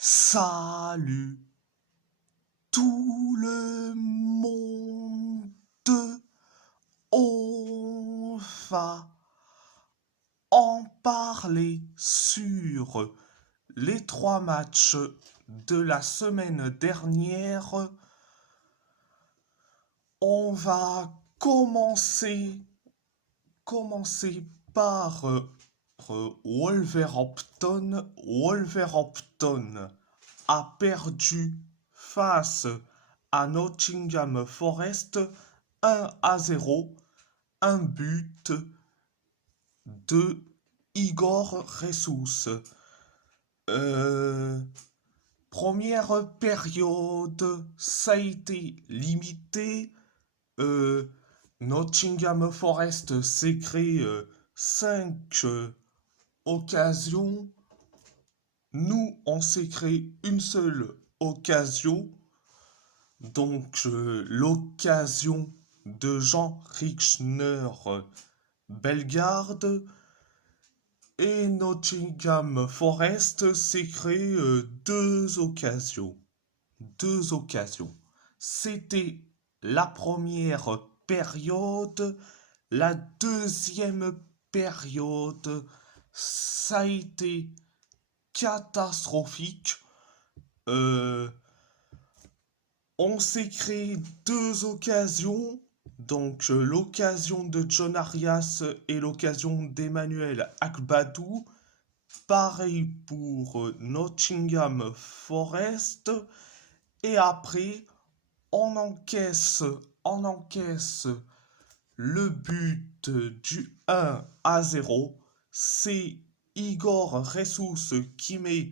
Salut tout le monde, on va en parler sur les 3 matchs de la semaine dernière. On va commencer par Wolverhampton. Wolverhampton a perdu face à Nottingham Forest 1-0, un but de Igor Jesus. Première période, ça a été limité. Nottingham Forest s'est créé 5 occasions. Nous, on s'est créé une seule occasion. Donc, l'occasion de Jean Richner Bellegarde. Et Nottingham Forest s'est créé 2 occasions. 2 occasions. C'était la première période. La deuxième période, ça a été catastrophique. On s'est créé 2 occasions. Donc l'occasion de John Arias et l'occasion d'Emmanuel Akbadou. Pareil pour Nottingham Forest. Et après, on encaisse le but du 1-0. C'est Igor Jesus qui met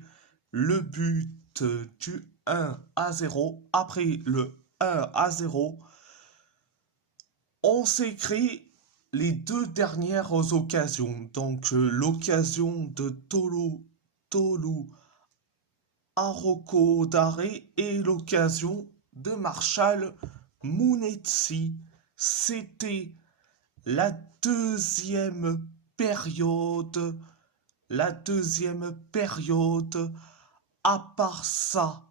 le but du 1-0. Après le 1-0, on s'est créé les 2 dernières occasions. Donc l'occasion de Tolu Aroko Daré et l'occasion de Marshall Mounetsi. C'était la deuxième période. La deuxième période. À part ça,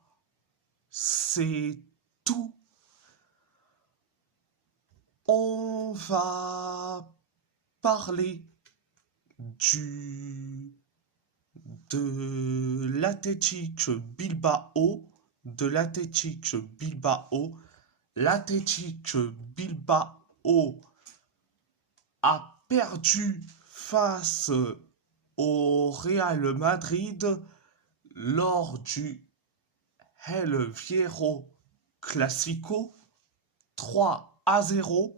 c'est tout. On va parler de l'Athletic Bilbao. L'Athletic Bilbao a perdu face au Real Madrid lors du El Viejo Clasico 3-0.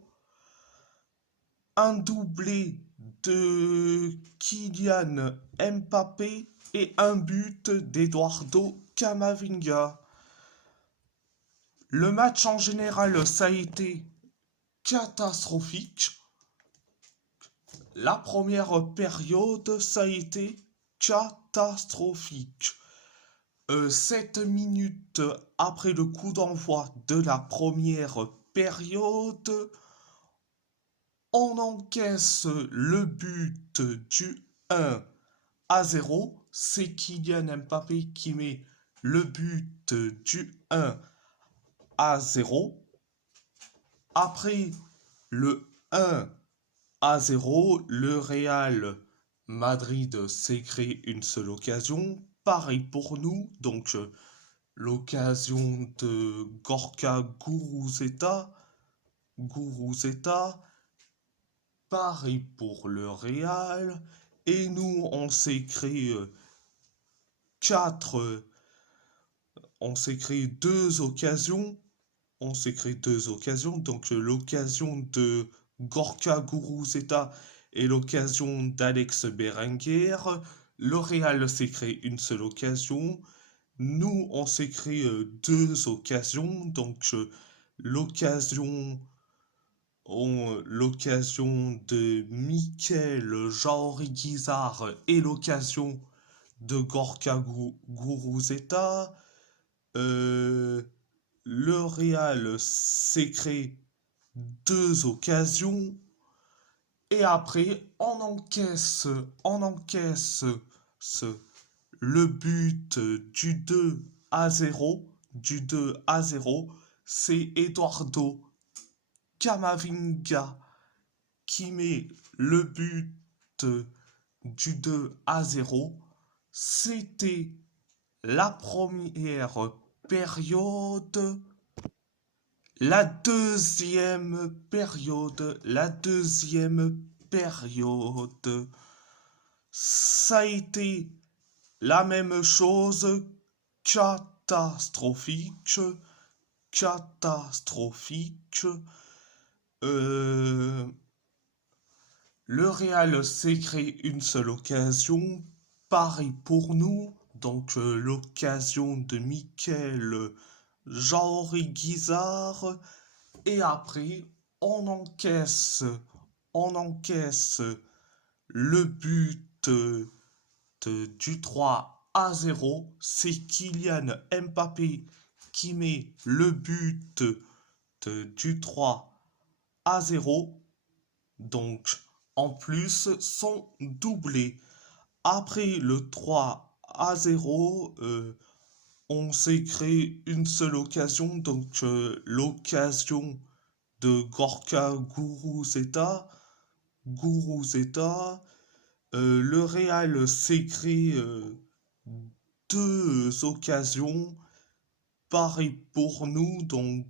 Un doublé de Kylian Mbappé et un but d'Eduardo Camavinga. Le match en général, ça a été catastrophique. La première période, ça a été catastrophique. 7 minutes après le coup d'envoi de la première période, on encaisse le but du 1-0. C'est Kylian Mbappé qui met le but du 1-0. Après le 1-0, le Real Madrid s'est créé une seule occasion. Pareil pour nous. Donc l'occasion de Gorka Guruzeta. Pareil pour le Real. Et nous, on s'est créé 4. On s'est créé 2 occasions. Donc l'occasion de Gorka Guruzeta et l'occasion d'Alex Berenguer. Le Real s'est créé une seule occasion. Nous, on s'est créé 2 occasions. Donc l'occasion de Mikel Jauri Guizard et l'occasion de Gorka Guruzeta. Le Real s'est créé 2 occasions. Et après, on encaisse le but du 2-0, c'est Eduardo Camavinga qui met le but du 2-0. C'était la première période. La deuxième période, ça a été la même chose, catastrophique. Euh, le Real s'est créé une seule occasion, pareil pour nous, donc l'occasion de Mikel Jauri Guizard, et après on encaisse le but du 3-0, c'est Kylian Mbappé qui met le but du 3-0, donc en plus son doublé. Après le 3-0, on s'est créé une seule occasion, donc l'occasion de Gorka Guruzeta. Le Real s'est créé deux occasions, pareil pour nous, donc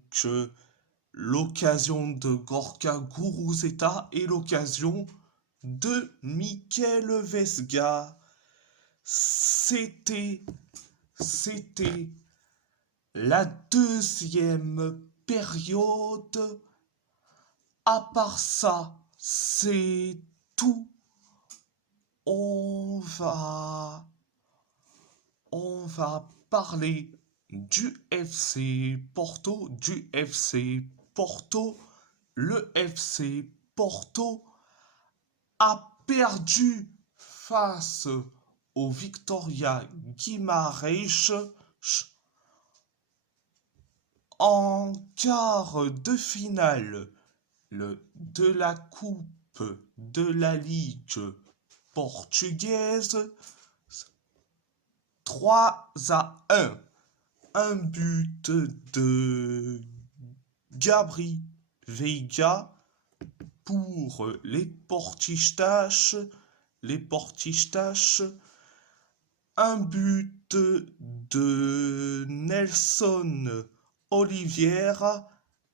l'occasion de Gorka Guruzeta et l'occasion de Mikel Vesga. C'était la deuxième période. À part ça, c'est tout. On va parler du FC Porto, Le FC Porto a perdu face au Victoria Guimarães en quart de finale de la Coupe de la Ligue portugaise. 3-1. Un but de Gabri Veiga pour les Portistas. Un but de Nelson Oliveira.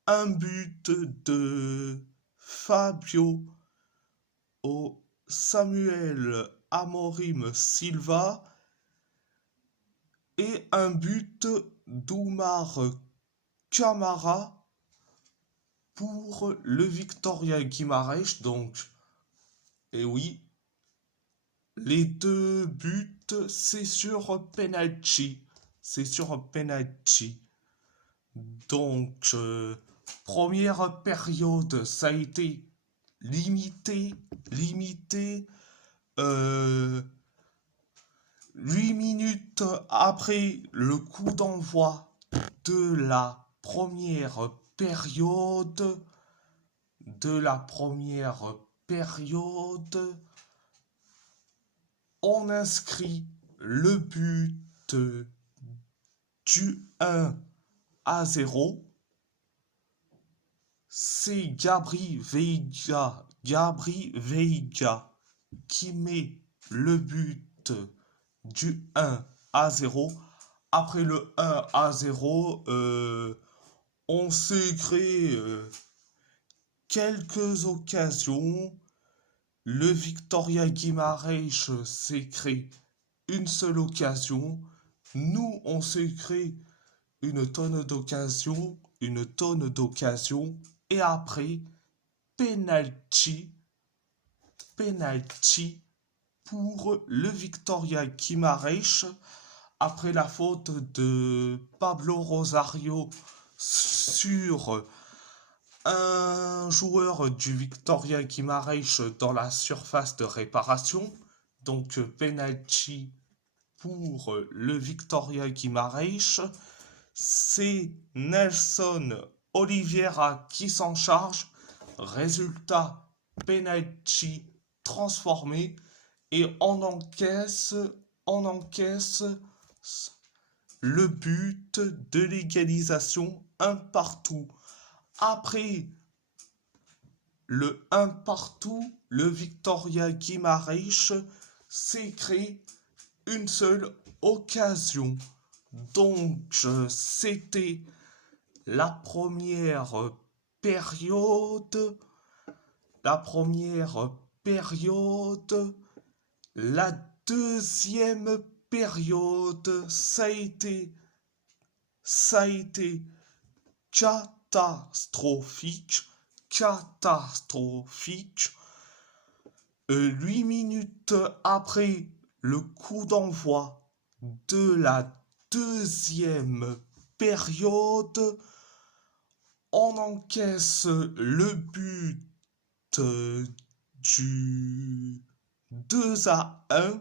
Un but de Fabio Samuel Amorim Silva et un but d'Oumar Camara pour le Victoria Guimarães. Donc, et oui, les deux buts, c'est sur penalty. Donc, première période, ça a été limité. 8 minutes après le coup d'envoi de la première période, on inscrit le but du 1-0. C'est Gabri Veiga qui met le but du 1-0. Après le 1-0, on s'est créé quelques occasions. Le Victoria Guimarães s'est créé une seule occasion. Nous, on s'est créé une tonne d'occasions. Et après, penalty pour le Victoria Guimarães après la faute de Pablo Rosario sur un joueur du Victoria Guimarães dans la surface de réparation. Donc penalty pour le Victoria Guimarães. C'est Nelson Oliveira qui s'en charge. Résultat, penalty transformé et on encaisse on encaisse le but de l'égalisation un partout. Après le un partout, le Victoria Guimaraes s'est créé une seule occasion. Donc, c'était la première période. La première période. La deuxième période, ça a été catastrophique. Catastrophique. 8 minutes après le coup d'envoi de la deuxième période, on encaisse le but du 2-1.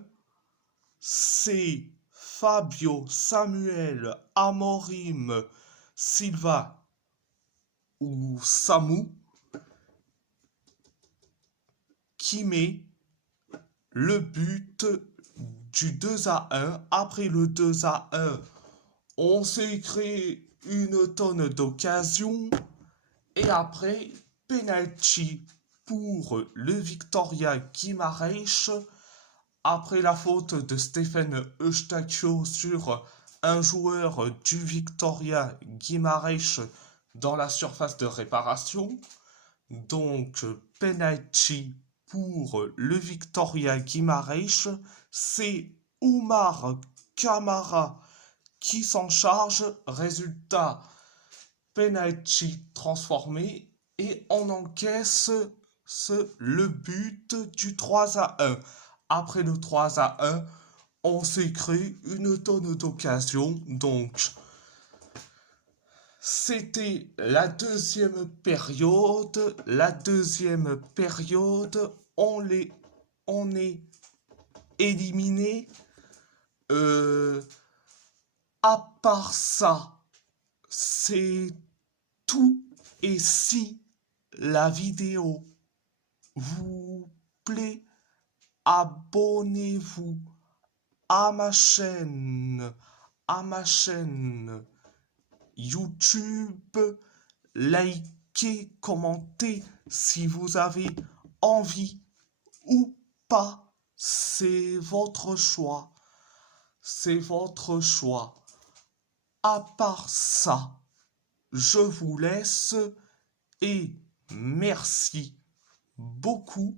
C'est Fabio Samuel Amorim Silva ou Samu qui met le but du 2-1. Après le 2-1, on s'est créé une tonne d'occasions. Et après, penalty pour le Victoria Guimaraes. Après la faute de Stephen Eustachio sur un joueur du Victoria Guimaraes dans la surface de réparation. Donc, penalty pour le Victoria Guimaraes. C'est Oumar Kamara qui s'en charge. Résultat, penalty transformé et on encaisse le but du 3-1. Après le 3-1, on s'est créé une tonne d'occasions. Donc, c'était la deuxième période. La deuxième période, on est éliminé. À part ça, c'est tout. Et si la vidéo vous plaît, abonnez-vous à ma chaîne YouTube, likez, commentez si vous avez envie ou pas. C'est votre choix. C'est votre choix. À part ça, je vous laisse et merci beaucoup.